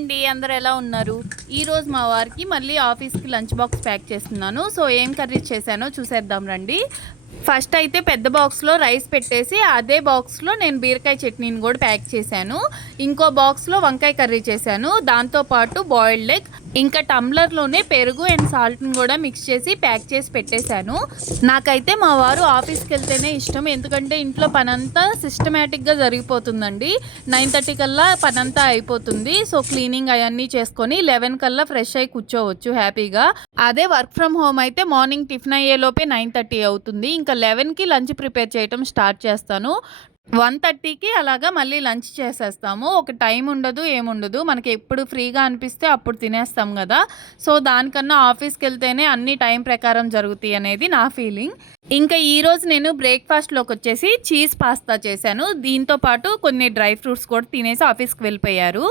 అండి, అందరూ ఎలా ఉన్నారు? ఈరోజు మా వారికి మళ్ళీ ఆఫీస్‌కి లంచ్ బాక్స్ ప్యాక్ చేస్తున్నాను. సో, ఏం కర్రీ చేశానో చూసేద్దాం రండి. ఫస్ట్ అయితే పెద్ద బాక్స్‌లో రైస్ పెట్టేసి, అదే బాక్స్‌లో నేను బీరకాయ చట్నీని కూడా ప్యాక్ చేశాను. ఇంకో బాక్స్‌లో వంకాయ కర్రీ చేశాను. దాంతో పాటు బాయిల్డ్ ఎగ్, ఇంకా టంబ్లర్‌లోనే పెరుగు అండ్ సాల్ట్‌ని కూడా మిక్స్ చేసి ప్యాక్ చేసి పెట్టేశాను. నాకైతే మా వారు ఆఫీస్‌కెళ్తేనే ఇష్టం. ఎందుకంటే ఇంట్లో పనంతా సిస్టమాటిక్‌గా జరిగిపోతుందండి. 9:30 కల్లా పనంతా అయిపోతుంది. సో, క్లీనింగ్ అయన్నీ చేసుకొని 11 కల్లా ఫ్రెష్ అయ్యి కూర్చోవచ్చు హ్యాపీగా. అదే వర్క్ ఫ్రమ్ హోమ్ అయితే మార్నింగ్ టిఫిన్ అయ్యేలోపే 9:30 అవుతుంది. ఇంకా 11కి లంచ్ ప్రిపేర్ చేయటం స్టార్ట్ చేస్తాను. 1:30కి అలాగా మళ్ళీ లంచ్ చేసేస్తాము. ఒక టైం ఉండదు, ఏముండదు. మనకి ఎప్పుడు ఫ్రీగా అనిపిస్తే అప్పుడు తినేస్తాం గదా! సో, దానికన్నా ఆఫీస్‌కెళ్తేనే అన్నీ టైం ప్రకారం జరుగుతాయి అనేది నా ఫీలింగ్. ఇంకా ఈరోజు నేను బ్రేక్‌ఫాస్ట్‌లోకొచ్చేసి చీజ్ పాస్తా చేశాను. దీంతో పాటు కొన్ని డ్రై ఫ్రూట్స్ కూడా తినేసి ఆఫీస్‌కి వెళ్ళిపోయారు.